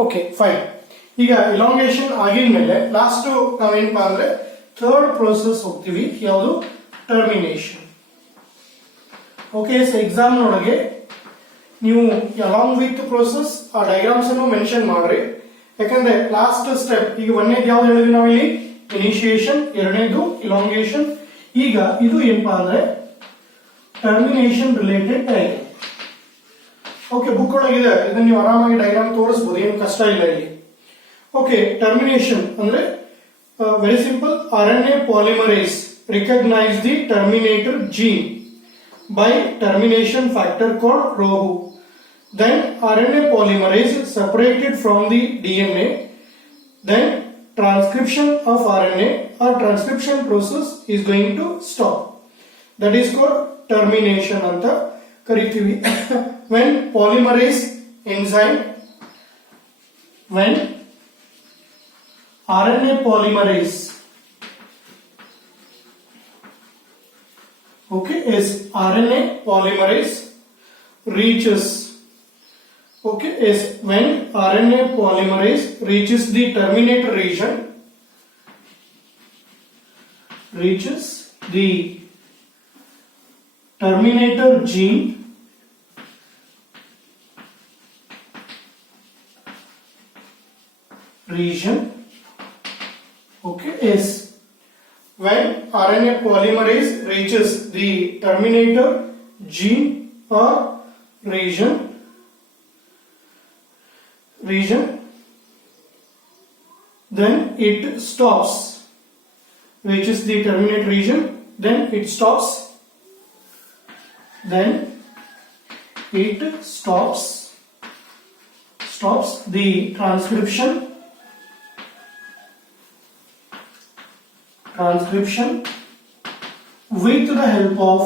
Okay fine. ಈಗ ಇಲಾಂಗೇಶನ್ ಆಗಿದ್ಮೇಲೆ last ನಾವೇನಪ್ಪಾ ಅಂದ್ರೆ third process ಹೋಗ್ತೀವಿ, ಯಾವುದು ಟರ್ಮಿನೇಷನ್. ಓಕೆ, ಸೊ ಎಕ್ಸಾಮ್ ನೊಳಗೆ ನೀವು ಅಲಾಂಗ್ ವಿತ್ ಪ್ರೋಸೆಸ್ ಆ ಡಯಾಗ್ರಾಮ್ಸ್ ಅನ್ನು ಮೆನ್ಷನ್ ಮಾಡ್ರಿ. ಯಾಕಂದ್ರೆ ಲಾಸ್ಟ್ ಸ್ಟೆಪ್ ಈಗ ಒಂದೇದು ಯಾವ್ದು ಹೇಳಿದ್ವಿ ನಾವಿಲ್ಲಿ ಇನಿಷಿಯೇಷನ್, ಎರಡನೇದು ಇಲಾಂಗೇಶನ್. ಈಗ ಇದು ಏನಪ್ಪಾ ಅಂದ್ರೆ termination related diagram. Okay, book ಒಳಗಿದೆ, ಇದನ್ನ ನೀವು ಆರಾಮಾಗಿ ಡಯಾಗ್ರಾಮ್ ತೋರಿಸಬಹುದು, ಏನು ಕಷ್ಟ ಇಲ್ಲ ಇಲ್ಲಿ. ಓಕೆ, ಟರ್ಮಿನೇಷನ್ ಅಂದ್ರೆ very simple. RNA polymerase recognize the terminator gene by termination factor called ROHU. Then RNA polymerase separated from the DNA. Then transcription of RNA or transcription process is going to stop. That is called termination anta ಕರಿತೀವಿ. When polymerase enzyme, when RNA polymerase, okay, is RNA polymerase reaches, okay, is when RNA polymerase reaches the terminator region, reaches the terminator gene region, okay, is when RNA polymerase reaches the terminator gene or region, then it stops, reaches the terminator region, then it stops, stops the transcription with the help of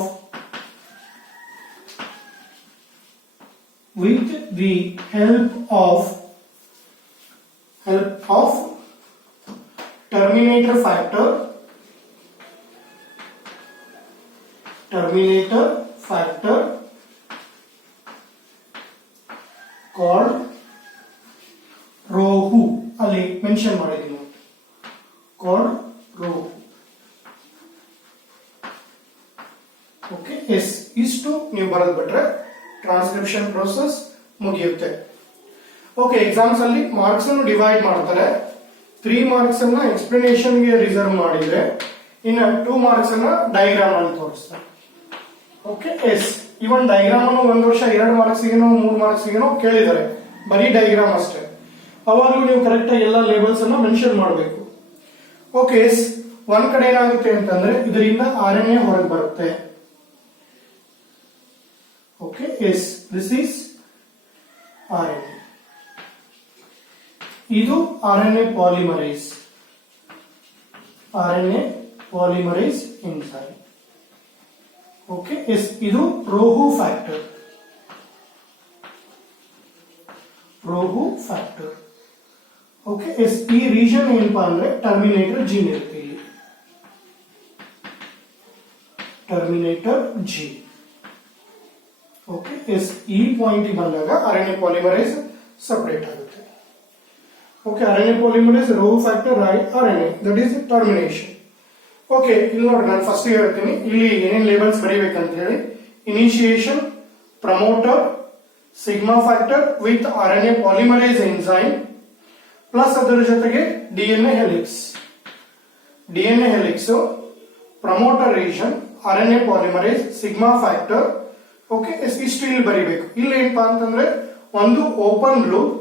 terminator factor called ROHU. ಅಲ್ಲಿ mention ಮಾಡಿದೀನಿ, called ROHU. Okay, S ಇಷ್ಟು ನೀವು ಬರೆದು ಬಿಟ್ರೆ transcription process ಮುಗಿಯುತ್ತೆ. Okay, exams ಅಲ್ಲಿ marks ಅನ್ನು divide ಮಾಡ್ತಾರೆ. 3 ಮಾರ್ಕ್ಸ್ ಅನ್ನ ಎಕ್ಸ್ಪ್ಲನೇಷನ್ ಗೆ ರಿಸರ್ವ್ ಮಾಡಿದ್ರೆ, ಇನ್ನು 2 ಮಾರ್ಕ್ಸ್ ಅನ್ನ ಡಯಾಗ್ರಾಮ್ ಅಲ್ಲಿ ತೋರಿಸ್ತಾರೆ. ಓಕೆ, ಎಸ್ ಇವನ್ ಡಯಾಗ್ರಾಮ್ ಅನ್ನು ಒಂದು ವರ್ಷ 2 ಮಾರ್ಕ್ಸ್ಗೇನೋ 3 ಮಾರ್ಕ್ಸ್ಗೇನೋ ಕೇಳಿದ್ದಾರೆ, ಬರೀ ಡಯಾಗ್ರಾಮ್ ಅಷ್ಟೇ. ಅವಾಗಲೂ ನೀವು ಕರೆಕ್ಟ್ ಆಗಿ ಎಲ್ಲ ಲೇಬಲ್ಸ್ ಅನ್ನ ಮೆನ್ಷನ್ ಮಾಡಬೇಕು. ಓಕೆ, ಎಸ್ ಒಂದ್ ಕಡೆ ಏನಾಗುತ್ತೆ ಅಂತಂದ್ರೆ ಇದರಿಂದ RNA ಹೊರಗೆ ಬರುತ್ತೆ. Okay, yes, this is RNA. ಇದು RNA polymerase enzyme. Okay, yes, ಇದು ROHU factor. Okay, yes, ಈ ರೀಜನ್ ಏನಪ್ಪಾ ಅಂದ್ರೆ ಟರ್ಮಿನೇಟರ್ ಜೀನ್ ಇರುತ್ತೆ ಇಲ್ಲಿ, ಟರ್ಮಿನೇಟರ್ ಜೀನ್. ಓಕೆ, ಎಸ್ ಈ ಪಾಯಿಂಟ್ ಬಂದಾಗ RNA polymerase ಸಪರೇಟ್ ಆಗುತ್ತೆ. Okay, RNA polymerase ROHU factor RNA, that is termination. Okay, ಇಲ್ಲಿ ನೋಡಿ ನಾನು ಫಸ್ಟ್ ಹೇಳ್ತೀನಿ ಇಲ್ಲಿ ಏನೇನು ಲೇಬಲ್ಸ್ ಬರೀಬೇಕಂತ ಹೇಳಿ. Initiation, promoter, sigma factor with RNA polymerase enzyme plus ಅದರ ಜೊತೆಗೆ DNA helix, promoter region, RNA polymerase, sigma factor. Okay, ಇಷ್ಟು ಇಲ್ಲಿ ಬರೀಬೇಕು. ಇಲ್ಲಿ ಏನಪ್ಪಾ ಅಂತಂದ್ರೆ ಒಂದು open loop,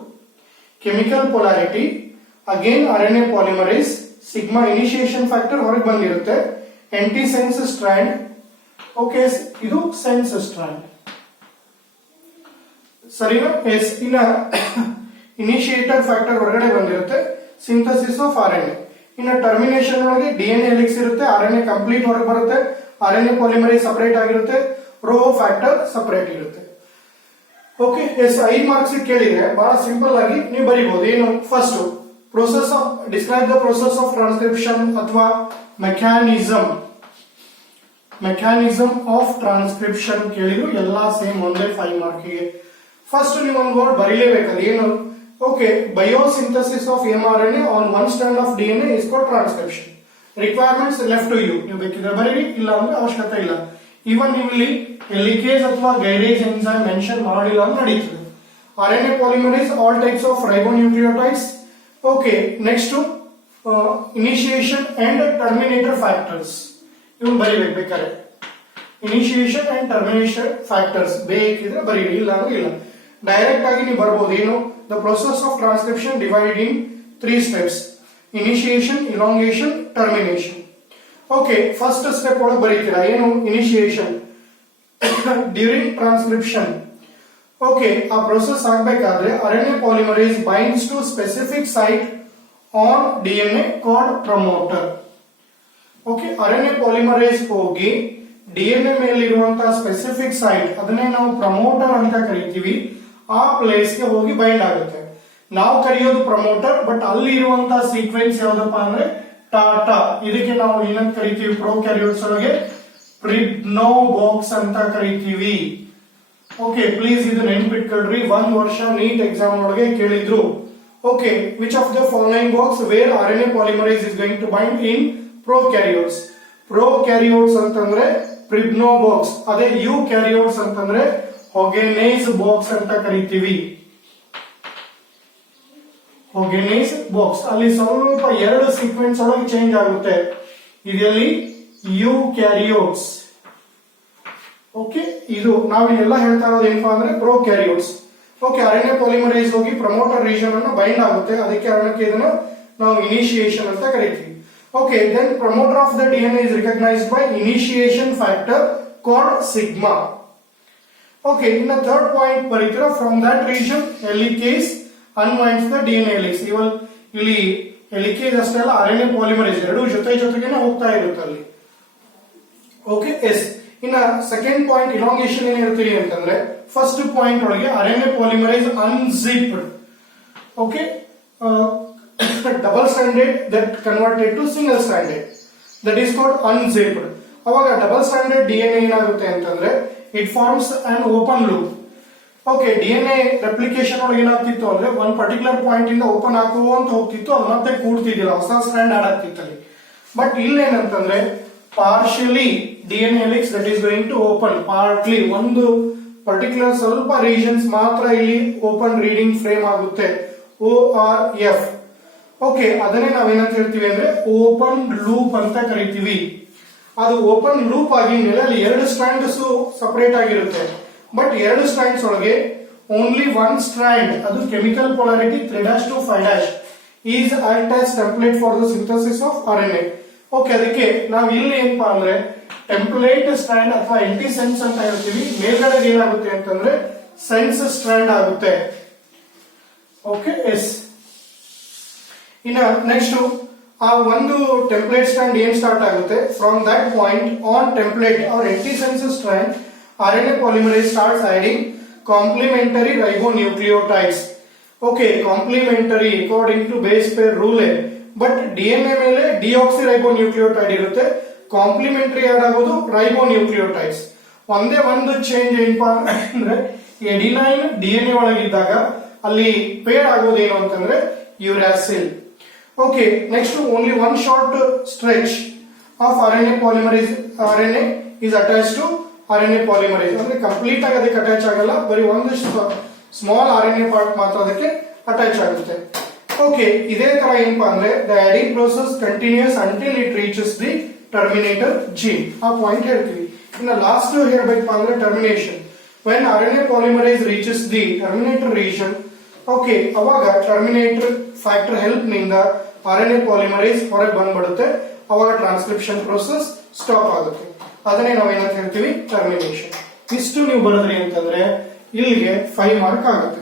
chemical polarity, again RNA polymerase, sigma initiation factor ಹೊರಗೆ ಬಂದಿರುತ್ತೆ, ಆಂಟಿ ಸೆನ್ಸ್ ಸ್ಟ್ರಾಂಡ್. ಓಕೆ, ಇದು ಸೆನ್ಸ್ ಸ್ಟ್ರಾಂಡ್, ಸರಿನಾ? ಎಸ್ ಇನ್ನ ಇನಿಷಿಯೇಟರ್ ಫ್ಯಾಕ್ಟರ್ ಹೊರಗಡೆ ಬಂದಿರುತ್ತೆ, ಸಿಂಥಸಿಸ್ ಆಫ್ RNA. ಇನ್ನ ಟರ್ಮಿನೇಷನ್ ಒಳಗೆ DNA ಹೆಲಿಕ್ಸ್ ಇರುತ್ತೆ, RNA ಕಂಪ್ಲೀಟ್ ಹೊರಗೆ ಬರುತ್ತೆ, RNA polymerase ಸಪರೇಟ್ ಆಗಿರುತ್ತೆ, ROHU ಫ್ಯಾಕ್ಟರ್ ಸಪರೇಟ್ ಇರುತ್ತೆ. ಓಕೆ, ಎಸ್ 5 ಮಾರ್ಕ್ಸ್ ಕೇಳಿದ್ರೆ ಬಹಳ ಸಿಂಪಲ್ ಆಗಿ ನೀವು ಬರೀಬಹುದು. ಏನು first process of describe the process of transcription ಅಥವಾ ಮೆಕ್ಯಾನಿಸಮ್ ಆಫ್ ಟ್ರಾನ್ಸ್ಕ್ರಿಪ್ಷನ್ ಕೇಳಿದ್ರು ಎಲ್ಲ ಸೇಮ್ ಒಂದೇ 5 ಮಾರ್ಕ್ಗೆ. ಫಸ್ಟ್ ನೀವು ಒಂದು ವರ್ಡ್ ಬರೀಲೇಬೇಕಲ್ಲ, ಏನು Okay, biosynthesis of mRNA on one strand of DNA is called transcription. Requirements left to you. ನೀವು ಬೇಕಿದ್ರೆ ಬರೀರಿ, ಇಲ್ಲ ಅಂದ್ರೆ ಅವಶ್ಯಕತೆ ಇಲ್ಲ. ಈವನ್ ನೀವು ಇಲ್ಲಿ ಹೆಲಿಕೇಸ್ ಅಥವಾ ಗೈರೇಜ್ ಎಂಜೈಮ್ ಮೆನ್ಷನ್ ಮಾಡಿಲ್ಲ ಅಂದ್ರೆ ನಡೀತದೆ. RNA polymerase, all types of ribonucleotides. Okay, next to initiation and terminator factors. ಇವನ್ ಬರೀಬೇಕು ಬೇಕಾದ್ರೆ. Initiation and termination factors ಬೇಕಿದ್ರೆ ಬರೀರಿ, ಇಲ್ಲ ಅಂದ್ರೆ ಇಲ್ಲ. ಡೈರೆಕ್ಟ್ ಆಗಿ ನೀವು ಬರಬಹುದು. ಏನು? The process of transcription divided in 3 steps: initiation, elongation, termination. Okay, first step ಒಳಗೆ ಬರೀತೀರಾ ಏನು? Initiation. During transcription, okay, ಆ process ಆಗಬೇಕಾದ್ರೆ RNA polymerase binds to specific site on DNA called promoter. Okay, RNA polymerase ಹೋಗಿ DNA ಮೇಲಿರುವಂತಹ specific site, ಅದನ್ನೇ ನಾವು promoter ಅಂತ ಕರಿತೀವಿ, ಆ ಪ್ಲೇಸ್ ಗೆ ಹೋಗಿ ಬೈಂಡ್ ಆಗುತ್ತೆ. ನಾವು ಕರೆಯೋದು ಪ್ರಮೋಟರ್, ಬಟ್ ಅಲ್ಲಿ ಇರುವಂತಹ ಸೀಕ್ವೆನ್ಸ್ ಯಾವ್ದಪ್ಪ ಅಂದ್ರೆ ಟಾಟಾ. ಇದಕ್ಕೆ ನಾವು ಏನಂತ ಕರಿತೀವಿ? ಪ್ರೊಕ್ಯಾರಿಯೋಟ್ಸ್ ಒಳಗೆ ಪ್ರಿಬ್ನೋ ಬಾಕ್ಸ್ ಅಂತ ಕರಿತೀವಿ. ಓಕೆ, ಪ್ಲೀಸ್ ಇದು ನೆನ್ಪಿಟ್ಕೊಳ್ರಿ, 1 ವರ್ಷ ನೀಟ್ ಎಕ್ಸಾಮ್ ಒಳಗೆ ಕೇಳಿದ್ರು. Okay, which of the following box where RNA polymerase is going to bind in prokaryotes? Prokaryotes ಅಂತಂದ್ರೆ ಪ್ರಿಬ್ನೋ ಬಾಕ್ಸ್, ಅದೇ ಯುಕ್ಯಾರಿಯೋಟ್ಸ್ ಅಂತಂದ್ರೆ ಹೊಗೆನೇಸ್ ಬಾಕ್ಸ್ ಅಂತ ಕರಿತೀವಿ. ಹೊಗೆನೇಸ್ ಬಾಕ್ಸ್ ಅಲ್ಲಿ ಸ್ವಲ್ಪ 2 ಸೀಕ್ವೆನ್ಸ್ ಒಳಗೆ ಚೇಂಜ್ ಆಗುತ್ತೆ. ಇದರಲ್ಲಿ ಯುಕ್ಯಾರಿಯೋಟ್ಸ್. ಓಕೆ, ಇದು ನಾವಿಲ್ಲೆಲ್ಲ ಹೇಳ್ತಾ ಇರೋದು ಏನಪ್ಪಾ ಅಂದ್ರೆ ಪ್ರೊಕ್ಯಾರಿಯೋಟ್ಸ್. ಓಕೆ, RNA polymerase ಹೋಗಿ ಪ್ರಮೋಟರ್ ರೀಜನ್ ಅನ್ನು ಬೈಂಡ್ ಆಗುತ್ತೆ, ಅದಕ್ಕೆ ಕಾರಣಕ್ಕೆ ಇದನ್ನ ನಾವು ಇನಿಷಿಯೇಷನ್ ಅಂತ ಕರಿತೀವಿ. Okay, then promoter of the DNA is recognized by initiation factor called sigma. Okay, in the third point ಬರೀತೀರಾ, from that region helicase unwinds the DNA helix. ಇಲ್ಲಿ helicase ಅಷ್ಟೇ ಅಲ್ಲ, RNA polymerase ಎರಡು ಜೊತೆಗೇನೆ ಹೋಗ್ತಾ ಇರುತ್ತೆ ಅಲ್ಲಿ. Okay, yes. ಇನ್ನ second point elongation ಏನ್ ಹೇಳ್ತೀರಿ ಅಂತಂದ್ರೆ, ಫಸ್ಟ್ ಪಾಯಿಂಟ್ ಒಳಗೆ RNA polymerase unzipped. Okay, double stranded that converted to single stranded, that is called unzipped. ಅವಾಗ ಡಬಲ್ ಸ್ಟ್ಯಾಂಡರ್ಡ್ DNA ಏನಾಗುತ್ತೆ ಅಂತಂದ್ರೆ, it forms an open loop. Okay, DNA replication ಒಳಗೆ ಏನಾಗ್ತಿತ್ತು ಅಂದ್ರೆ, ಒಂದು ಪರ್ಟಿಕ್ಯುಲರ್ ಪಾಯಿಂಟ್ ಇಂದ ಓಪನ್ ಅಂತ ಹೋಗ್ತಿತ್ತು, ಅದು ಮತ್ತೆ ಕೂಡ್ತಿದ್ದಿಲ್ಲ, ಹೊಸ ಸ್ಟ್ರಾಂಡ್ ಆಡ್ ಆಗ್ತಿತ್ತು ಅಲ್ಲಿ. ಬಟ್ ಇಲ್ಲೇನಂತಂದ್ರೆ partially DNA helix that is going to open, partly ಒಂದು ಪರ್ಟಿಕ್ಯುಲರ್ ಸ್ವಲ್ಪ ರೀಜನ್ಸ್ ಮಾತ್ರ ಇಲ್ಲಿ ಓಪನ್ ರೀಡಿಂಗ್ ಫ್ರೇಮ್ ಆಗುತ್ತೆ, ORF. ಓಕೆ, ಅದನ್ನೇ ನಾವೇನಂತ ಹೇಳ್ತೀವಿ ಅಂದ್ರೆ ಓಪನ್ ಲೂಪ್ ಅಂತ ಕರಿತೀವಿ. ಅದು ಓಪನ್ ಲೂಪ್ ಆಗಿದ್ಮೇಲೆ ಅಲ್ಲಿ 2 ಸ್ಟ್ರಾಂಡ್ಸ್ ಸಪರೇಟ್ ಆಗಿರುತ್ತೆ, ಬಟ್ 2 ಸ್ಟ್ರಾಂಡ್ಸ್ ಒಳಗೆ ಓನ್ಲಿ 1 ಸ್ಟ್ರಾಂಡ್, ಅದು chemical polarity 3' to 5' is act as template for the synthesis of RNA. Okay, ಅದಕ್ಕೆ ನಾವು ಇಲ್ಲಿ ಏನಪ್ಪಾ ಅಂದ್ರೆ ಟೆಂಪ್ಲೇಟ್ ಸ್ಟ್ರಾಂಡ್ ಅಥವಾ ಆಂಟಿಸೆನ್ಸ್ ಅಂತ ಹೇಳ್ತೀವಿ. ಮೇಲ್ಗಡೆ ಏನಾಗುತ್ತೆ ಅಂತಂದ್ರೆ ಸೆನ್ಸ್ ಸ್ಟ್ರಾಂಡ್ ಆಗುತ್ತೆ. Okay, yes. ಇನ್ನ ನೆಕ್ಸ್ಟ್ ಆ ಒಂದು ಟೆಂಪ್ಲೇಟ್ ಸ್ಟ್ರಾಂಡ್ ಏನ್ ಸ್ಟಾರ್ಟ್ ಆಗುತ್ತೆ, from that point on template or antisense strand RNA polymerase starts adding complementary ribonucleotides. Okay, complementary according to base pair rule. But DNA ಮೇಲೆ ಡಿಆಕ್ಸಿರೈಬೋನ್ಯೂಕ್ಲಿಯೋಟೈಡ್ ಇರುತ್ತೆ, complementary add ಆಗೋದು ರೈಬೋನ್ಯೂಕ್ಲಿಯೋಟೈಡ್ಸ್. ಒಂದೇ ಒಂದು ಚೇಂಜ್ ಏನಪ್ಪಾ ಅಂದ್ರೆ, ಎಡಿನೈನ್ DNA ಒಳಗಿದ್ದಾಗ ಅಲ್ಲಿ ಪೇರ್ ಆಗೋದೇನು ಅಂತಂದ್ರೆ uracil. Okay, next only 1 short stretch of RNA polymerase, RNA is attached to RNA polymerase. ಅಂದ್ರೆ ಕಂಪ್ಲೀಟ್ ಆಗಿ ಅದಕ್ಕೆ ಅಟ್ಯಾಚ್ ಆಗಲ್ಲ, ಬರೀ ಒಂದು ಸ್ಮಾಲ್ RNA ಪಾರ್ಟ್ ಮಾತ್ರ ಅದಕ್ಕೆ ಅಟ್ಯಾಚ್ ಆಗುತ್ತೆ. ಓಕೆ, ಇದೇ ತರ ಏನಪ್ಪಾ ಅಂದ್ರೆ the adding process continues until it reaches the terminator gene. ಆ ಪಾಯಿಂಟ್ ಹೇಳ್ತೀವಿ. ಇನ್ನು ಲಾಸ್ಟ್ ಹೇಳ್ಬೇಕಪ್ಪ ಅಂದ್ರೆ termination. When RNA polymerase reaches the terminator region, okay, ಅವಾಗ ಟರ್ಮಿನೇಟರ್ ಫ್ಯಾಕ್ಟರ್ ಹೆಲ್ಪ್ ನಿಂದ RNA polymerase ಹೊರಗೆ ಬಂದ್ಬಿಡುತ್ತೆ, ಅವಾಗ ಟ್ರಾನ್ಸ್ಕ್ರಿಪ್ಷನ್ ಪ್ರೋಸೆಸ್ ಸ್ಟಾಪ್ ಆಗುತ್ತೆ. ಅದನ್ನೇ ನಾವೇನಂತ ಹೇಳ್ತೀವಿ, ಟರ್ಮಿನೇಷನ್. ಇಷ್ಟು ನೀವು ಬರೆದ್ರಿ ಅಂತಂದ್ರೆ ಇಲ್ಲಿಗೆ 5 ಮಾರ್ಕ್ ಆಗುತ್ತೆ.